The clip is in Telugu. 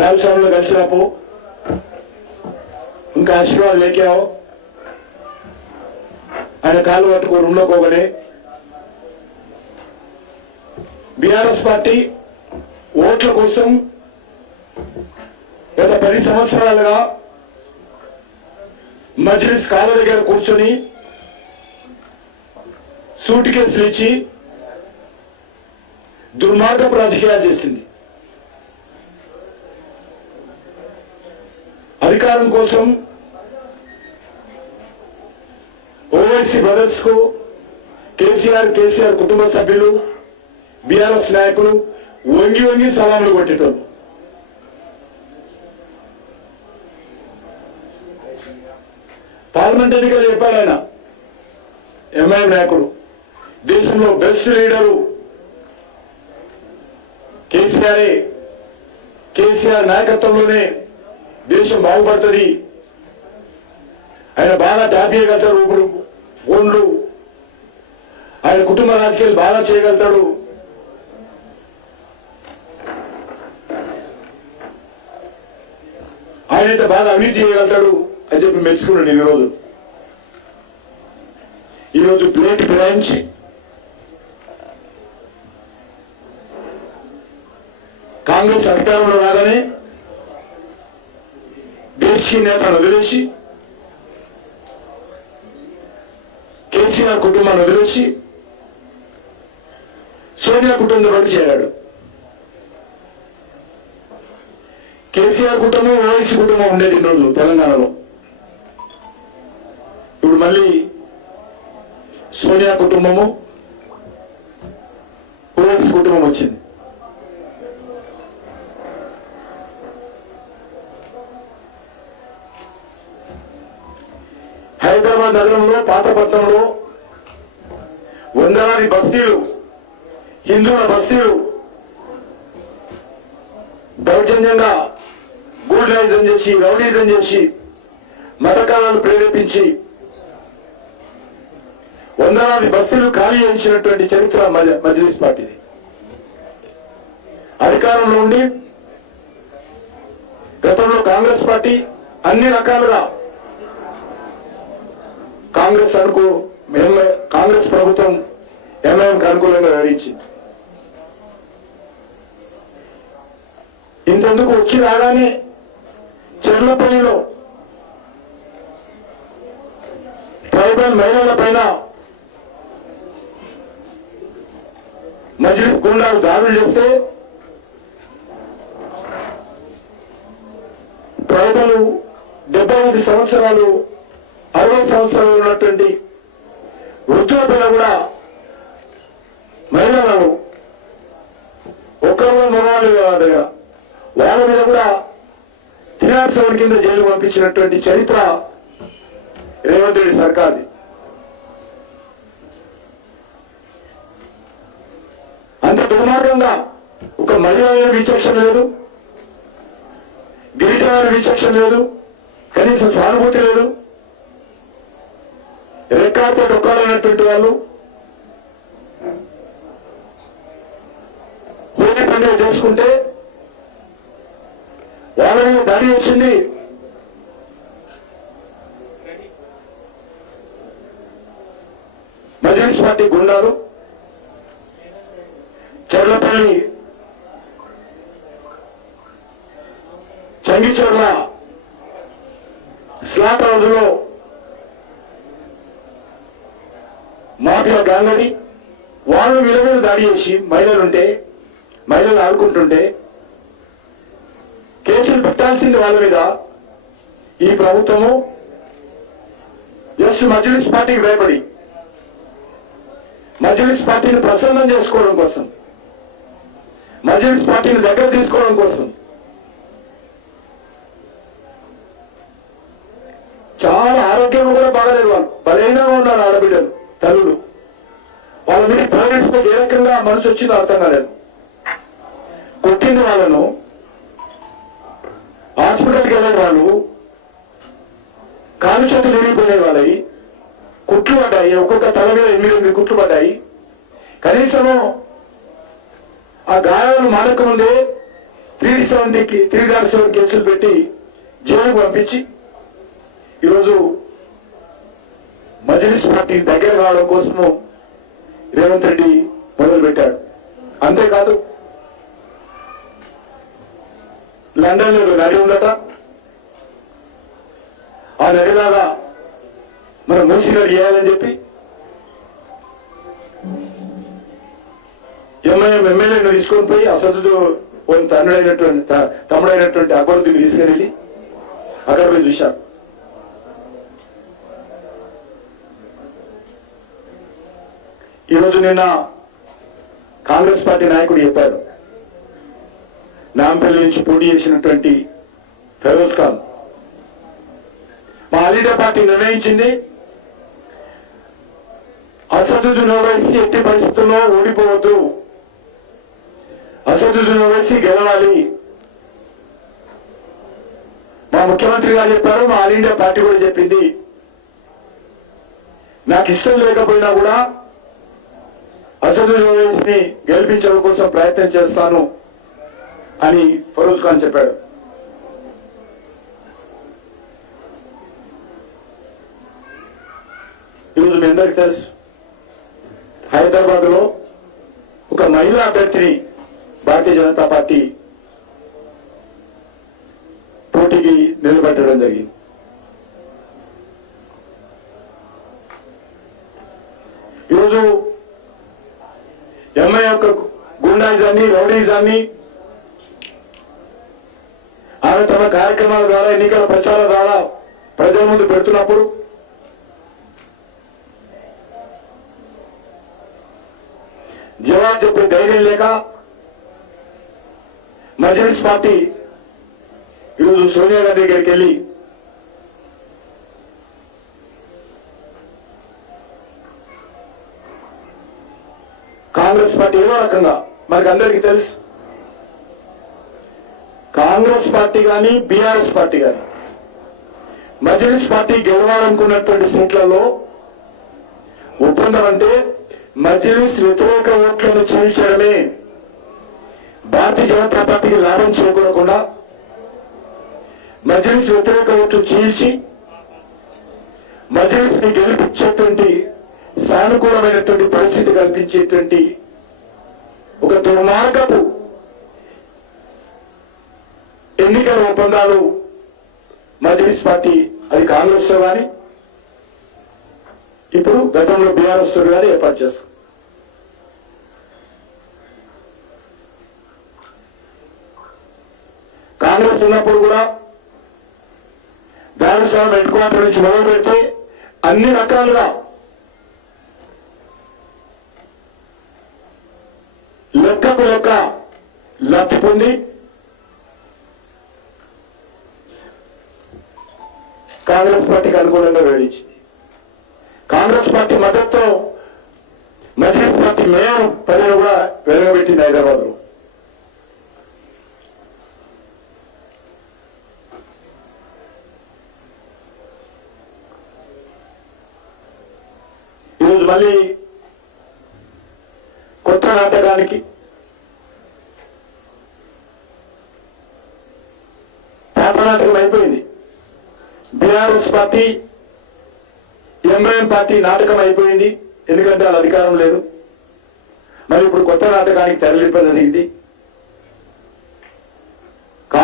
వ్యవసాయంలో కలిసినప్పుడు ఇంకా ఆశీర్వాదం లేకావు ఆయన కాళ్ళు పట్టుకో రూమ్లో పోగనే బీఆర్ఎస్ పార్టీ ఓట్ల కోసం గత 10 సంవత్సరాలుగా మజ్లిస్ కాళ్ళ దగ్గర కూర్చొని సూట్ కేసులు ఇచ్చి దుర్మార్గపు రాజకీయాలు చేసింది. అధికారం కోసం ఓవైసీ బ్రదర్స్ కు కేసీఆర్ కుటుంబ సభ్యులు బీఆర్ఎస్ నాయకులు వంగి వంగి సలాములు కొట్టేటోళ్ళు. పార్లమెంట్ ఎన్నికలు చెప్పాడు ఆయన ఎంఐఎం నాయకుడు, దేశంలో బెస్ట్ లీడరు కేసీఆర్ నాయకత్వంలోనే దేశం బాగుపడుతుంది, ఆయన బాగా ట్యాప్ చేయగలుగుతాడు, ఇప్పుడు ఫోన్లు ఆయన కుటుంబ రాజకీయాలు బాగా చేయగలుగుతాడు, ఆయనైతే బాగా అవినీతి చేయగలుగుతాడు అని చెప్పి మెచ్చుకున్నాడు. ఈరోజు ప్లేట్ ఫిరాయించి కాంగ్రెస్ అధికారంలో రాగానే దేశీ నేతను వదిలేసి కేసీఆర్ కుటుంబాన్ని వదిలేసి సోనియా కుటుంబంతో చేరాడు. కేసీఆర్ కుటుంబం ఓవైసీ కుటుంబం ఉండేది ఇన్ని రోజులు తెలంగాణలో. ఇప్పుడు మళ్ళీ సోనియా కుటుంబము ఓవైసీ కుటుంబం వచ్చింది. హైదరాబాద్ నగరంలో పాతపట్నంలో వందలాది బస్తీలు, హిందువుల బస్తీలు దౌర్జన్యంగా గూఢాయిజం చేసి, రౌడీజం చేసి, మతకాలను ప్రేరేపించి వందలాది బస్తీలు ఖాళీ చేయించినటువంటి చరిత్ర మజ్లిస్ పార్టీది. అధికారంలో ఉండి గతంలో కాంగ్రెస్ పార్టీ అన్ని రకాలుగా కాంగ్రెస్ ప్రభుత్వం ఎంఐఎంకి అనుకూలంగా వ్యవహరించింది. ఇంతెందుకు వచ్చి రాగానే చెర్లపల్లిలో ట్రైబల్ మహిళల పైన మజ్లిస్ గుండాలు దాడులు చేస్తే ట్రైబల్ 75 సంవత్సరాలు 60 సంవత్సరాలు ఉన్నటువంటి వృద్ధుల పైన కూడా మహిళలను ఒక్కరు మగవాళ్ళు దగ్గర వాళ్ళ మీద కూడా తినార్సవన్ కింద జైలు పంపించినటువంటి చరిత్ర రేవంత్ రెడ్డి సర్కార్ది. అంత దుర్మార్గంగా ఒక మహిళల విచక్షణ లేదు, గిరిజనుల విచక్షణ లేదు, కనీసం సానుభూతి లేదు. రెక్కాతో డొక్కాలన్నటువంటి వాళ్ళు హోలీ పండుగ చేసుకుంటే వాళ్ళ మీద దాడి వచ్చింది. మజ్లిస్ పార్టీ గుండాలు చెర్లపల్లి చంగిచెర్ల స్లాట్ హౌస్ లో మాఫియా గాంగని వాళ్ళు విలువలు దాడి చేసి మహిళలు ఆడుకుంటుంటే కేసులు పెట్టాల్సింది వాళ్ళ మీద. ఈ ప్రభుత్వము జస్ట్ మజ్లిస్ పార్టీకి భయపడి మజ్లిస్ పార్టీని ప్రసన్నం చేసుకోవడం కోసం, మజ్లిస్ పార్టీని దగ్గర తీసుకోవడం కోసం చాలా ఆరోగ్యం కూడా బాగాలేదు. వాళ్ళు బలహీనంగా ఉన్నారు ఆడబిడ్డలు, తల్లులు. వాళ్ళ మీద పోలీసుకు ఏ రకంగా మనసు వచ్చిందో అర్థం కాలేదు. కొట్టింది వాళ్ళను, హాస్పిటల్కి వెళ్ళిన వాళ్ళు కాలు చేతులు విరిగిపోయిన వాళ్ళవి, కుట్లు పడ్డాయి, ఒక్కొక్క తల మీద 8 కుట్లు పడ్డాయి. కనీసము ఆ గాయాలు మానక ముందే 307 కేసులు పెట్టి జైలుకు పంపించి ఈరోజు మజ్లిస్ పార్టీ దగ్గర రావడం కోసము రేవంత్ రెడ్డి మొదలు పెట్టాడు. అంతేకాదు లండన్ లో నది ఉందట, ఆ నదిలాగా మనం మూసి నది చేయాలని చెప్పి ఎంఐఎం ఎమ్మెల్యేను తీసుకొని పోయి అసలు తమ్ముడైనటువంటి అక్బరుద్దీన్ తీసుకెళ్ళి అక్కడ పోయి చూశారు. ఈరోజు నిన్న కాంగ్రెస్ పార్టీ నాయకుడు చెప్పారు, నాంపల్లి నుంచి పోటీ చేసినటువంటి ఫెరోజ్ ఖాన్, మా ఆల్ ఇండియా పార్టీ నిర్ణయించింది అసదుద్దీన్ ఓవైసీ ఎట్టి పరిస్థితుల్లో ఓడిపోవద్దు, అసదుద్దీన్ ఓవైసీ గెలవాలి. మా ముఖ్యమంత్రి గారు చెప్పారు, మా ఆల్ ఇండియా పార్టీ కూడా చెప్పింది, నాకు ఇష్టం లేకపోయినా కూడా అసదుద్దీన్ ఓవైసీని గెలిపించడం కోసం ప్రయత్నం చేస్తాను అని ఫరూజ్ ఖాన్ చెప్పాడు. ఈరోజు మీ అందరికీ తెలుసు, హైదరాబాద్ లో ఒక మహిళా అభ్యర్థిని భారతీయ జనతా పార్టీ పోటీకి నిలబెట్టడం జరిగింది. ఈరోజు ఎంఐ యొక్క గుండాయిజాన్ని, రౌడీజాన్ని ఆమె తమ కార్యక్రమాల ద్వారా, ఎన్నికల ప్రచారం ద్వారా ప్రజల ముందు పెడుతున్నప్పుడు జవాబు చెప్పే ధైర్యం లేక మజ్లిస్ పార్టీ ఈరోజు సోనియా గాంధీ దగ్గరికి వెళ్ళి కాంగ్రెస్ పార్టీ ఏదో రకంగా, మనకు అందరికీ తెలుసు, కాంగ్రెస్ పార్టీ కానీ బీఆర్ఎస్ పార్టీ కానీ మజ్లిస్ పార్టీ గెలవాలనుకున్నటువంటి సీట్లలో ఒప్పందం అంటే మజ్లిస్ వ్యతిరేక ఓట్లను చీల్చడమే. భారతీయ జనతా పార్టీకి లాభం చేకూరకుండా మజ్లిస్ వ్యతిరేక ఓట్లు చీల్చి మజ్లిస్ ని గెలిపించేటువంటి సానుకూలమైనటువంటి పరిస్థితి కల్పించేటువంటి ఒక దుర్మార్గపు ఎన్నికల ఒప్పందాలు మజ్లిస్ పార్టీ, అది కాంగ్రెస్ లో కానీ ఇప్పుడు గతంలో బీఆర్ఎస్ తో కానీ ఏర్పాటు చేస్తాం. కాంగ్రెస్ ఉన్నప్పుడు కూడా దారుసాల హెడ్ క్వార్టర్ నుంచి మొదలు పెడితే అన్ని రకాలుగా లెక్కకు లెక్క లబ్ధి పొంది కాంగ్రెస్ పార్టీకి అనుకూలంగా వేడించింది. కాంగ్రెస్ పార్టీ మద్దతుతో మజ్లిస్ పార్టీ మేయర్ పదవిని కూడా వెలువబెట్టింది హైదరాబాద్ లో. ఈరోజు మళ్ళీ కొత్త నాటకానికి పాత నాటకం అయిపోయింది. బీఆర్ఎస్ పార్టీ, ఎంఐఎం పార్టీ నాటకం అయిపోయింది, ఎందుకంటే వాళ్ళ అధికారం లేదు. మరి ఇప్పుడు కొత్త నాటకానికి తెరలింప జరిగింది.